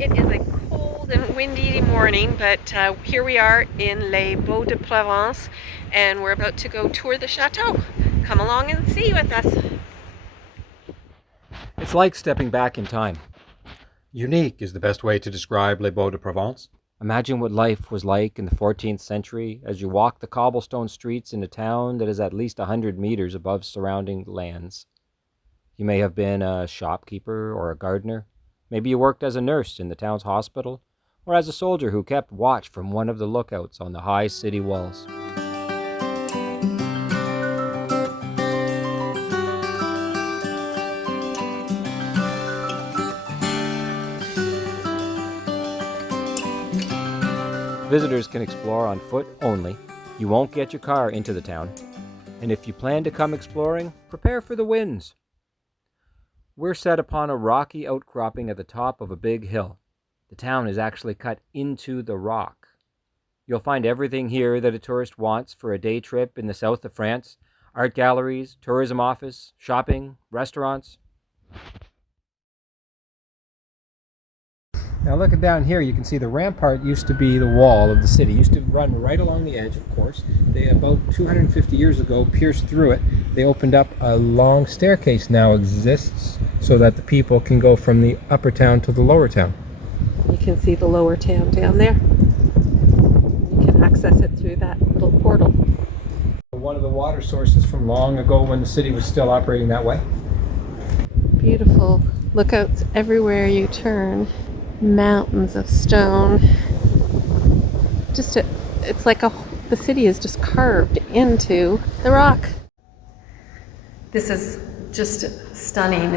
It is a cold and windy morning, but here we are in Les Baux de Provence, and we're about to go tour the chateau. Come along and see with us. It's like stepping back in time. Unique is the best way to describe Les Baux de Provence. Imagine what life was like in the 14th century as you walk the cobblestone streets in a town that is at least 100 meters above surrounding lands. You may have been a shopkeeper or a gardener. Maybe you worked as a nurse in the town's hospital, or as a soldier who kept watch from one of the lookouts on the high city walls. Visitors can explore on foot only. You won't get your car into the town. And if you plan to come exploring, prepare for the winds. We're set upon a rocky outcropping at the top of a big hill. The town is actually cut into the rock. You'll find everything here that a tourist wants for a day trip in the south of France: art galleries, tourism office, shopping, restaurants. Now looking down here, you can see the rampart used to be the wall of the city. It used to run right along the edge, of course. They, about 250 years ago, pierced through it. They opened up a long staircase now exists so that the people can go from the upper town to the lower town. You can see the lower town down there. You can access it through that little portal. One of the water sources from long ago when the city was still operating that way. Beautiful lookouts everywhere you turn. Mountains of stone. It's like the city is just carved into the rock. This is just stunning.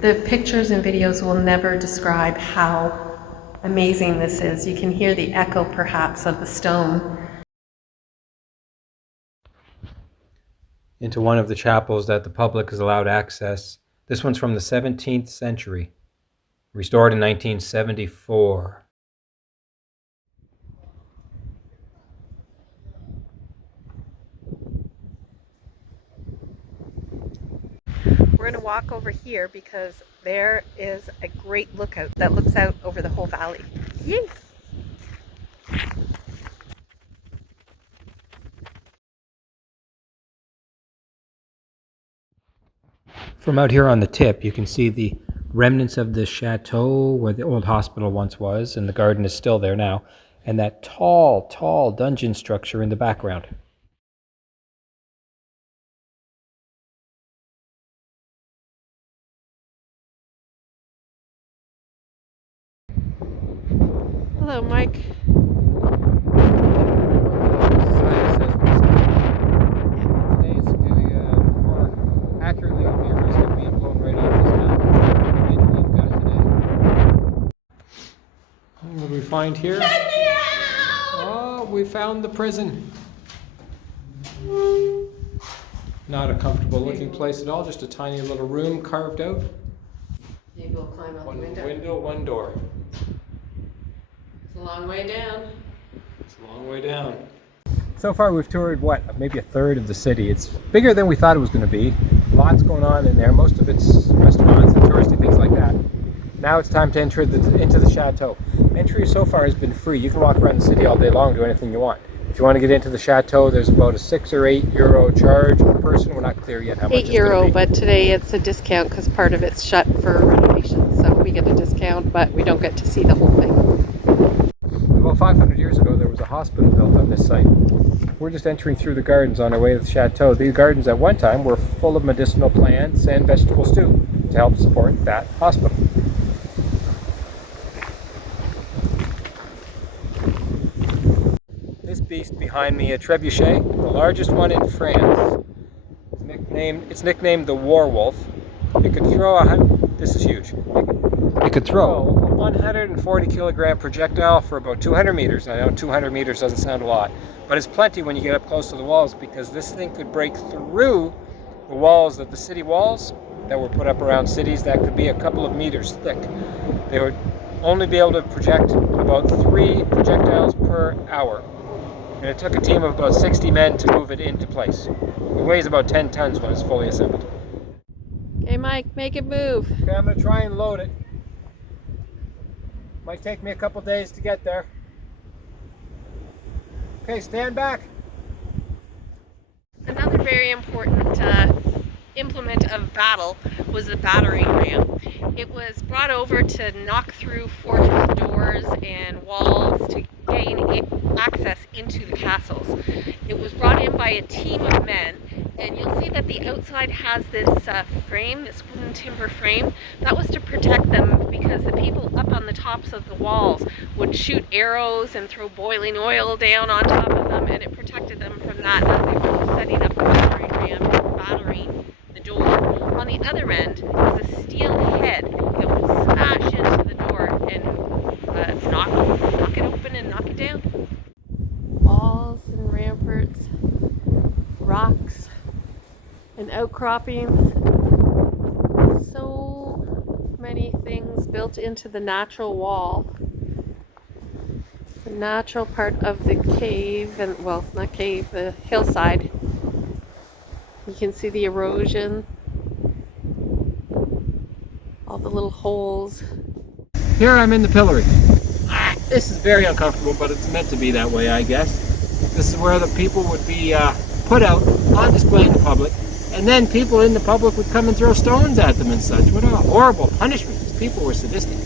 The pictures and videos will never describe how amazing this is. You can hear the echo perhaps of the stone. Into one of the chapels that the public is allowed access. This one's from the 17th century. Restored in 1974. We're going to walk over here because there is a great lookout that looks out over the whole valley. Yay! From out here on the tip, you can see the remnants of the chateau where the old hospital once was, and the garden is still there now, and that tall, tall dungeon structure in the background. Hello, Mike. Accurately, it'll be a risk of being blown right off this mountain. Maybe we've got today. What do we find here? Oh, we found the prison. Not a comfortable looking place at all, just a tiny little room carved out. Maybe we'll climb out the One window. window, one door. It's a long way down. It's a long way down. So far we've toured, maybe a third of the city. It's bigger than we thought it was going to be. Lots going on in there. Most of it's restaurants and touristy things like that. Now it's time to enter into the chateau. Entry so far has been free. You can walk around the city all day long, do anything you want. If you want to get into the chateau, there's about a €6 or €8 charge per person. We're not clear yet how much it's going to be. €8, but today it's a discount because part of it's shut for renovations. So we get a discount, but we don't get to see the whole thing. About 500 years ago, there was a hospital built on this site. We're just entering through the gardens on our way to the chateau. These gardens at one time were full of medicinal plants and vegetables too, to help support that hospital. This beast behind me, a trebuchet, the largest one in France. It's nicknamed the War Wolf. It could throw this is huge. It could throw a 140 kilogram projectile for about 200 meters. I know 200 meters doesn't sound a lot, but it's plenty when you get up close to the walls, because this thing could break through the walls of the city walls that were put up around cities that could be a couple of meters thick. They would only be able to project about 3 projectiles per hour. And it took a team of about 60 men to move it into place. It weighs about 10 tons when it's fully assembled. Okay, Mike, make it move. Okay, I'm going to try and load it. Might take me a couple days to get there. Okay, stand back. Another very important implement of battle was the battering ram. It was brought over to knock through fortress doors and walls to gain access into the castles. It was brought in by a team of men, and you'll see that the outside has this frame, this wooden timber frame. That was to protect them because the people up on the tops of the walls would shoot arrows and throw boiling oil down on top of them, and it protected them from that as they were setting up the battering ram and battering the door. On the other end was a steel head that would smash into the door and knock it open and knock it down. Walls and ramparts, rocks and outcroppings. So many things built into the natural wall. The natural part of the cave, and well, not cave, the hillside. You can see the erosion, all the little holes. Here I'm in the pillory. This is very uncomfortable, but it's meant to be that way, I guess. This is where the people would be put out on display in the public, and then people in the public would come and throw stones at them and such. What a horrible punishment. These people were sadistic.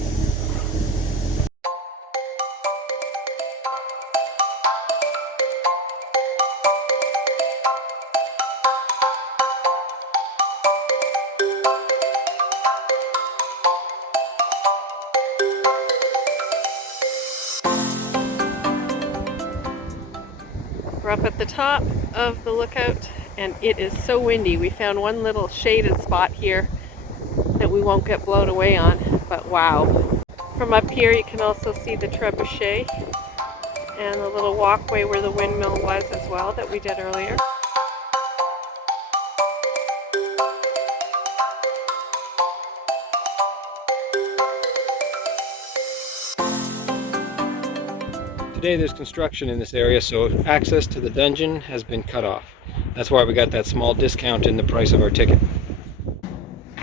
We're up at the top of the lookout, and it is so windy. We found one little shaded spot here that we won't get blown away on, but wow. From up here you can also see the trebuchet and the little walkway where the windmill was as well that we did earlier. Today there's construction in this area, so access to the dungeon has been cut off. That's why we got that small discount in the price of our ticket.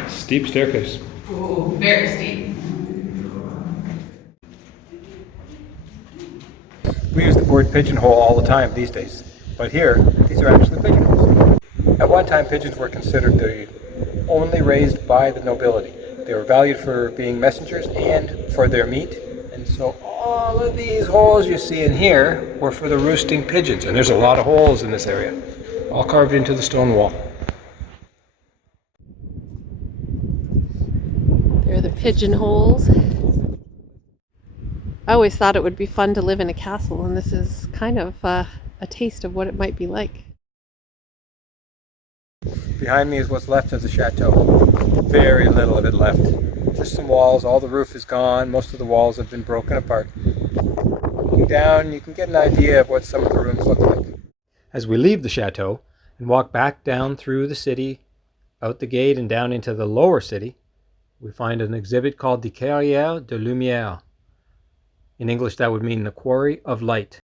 Steep staircase. Ooh, very steep. We use the word pigeonhole all the time these days, but here, these are actually pigeonholes. At one time, pigeons were considered the only raised by the nobility. They were valued for being messengers and for their meat, and so all of these holes you see in here were for the roosting pigeons, and there's a lot of holes in this area, all carved into the stone wall. There are the pigeonholes. I always thought it would be fun to live in a castle, and this is kind of a taste of what it might be like. Behind me is what's left of the chateau. Very little of it left. Just some walls, all the roof is gone, most of the walls have been broken apart. Looking down, you can get an idea of what some of the rooms look like. As we leave the chateau and walk back down through the city, out the gate and down into the lower city, we find an exhibit called the Carrière de Lumière. In English, that would mean the Quarry of Light.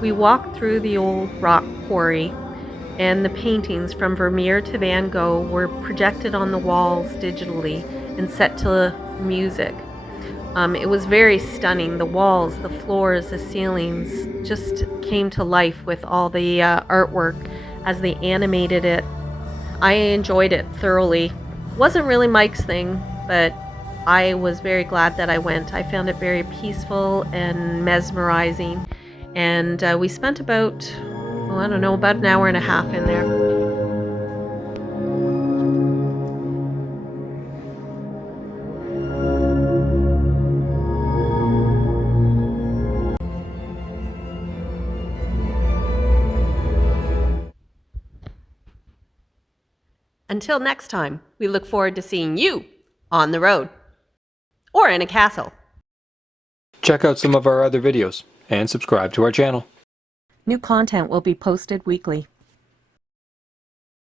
We walked through the old rock quarry, and the paintings from Vermeer to Van Gogh were projected on the walls digitally and set to music. It was very stunning. The walls, the floors, the ceilings just came to life with all the artwork as they animated it. I enjoyed it thoroughly. Wasn't really Mike's thing, but I was very glad that I went. I found it very peaceful and mesmerizing, and we spent about, well, I don't know, about an hour and a half in there. Until next time, we look forward to seeing you on the road or in a castle. Check out some of our other videos and subscribe to our channel. New content will be posted weekly.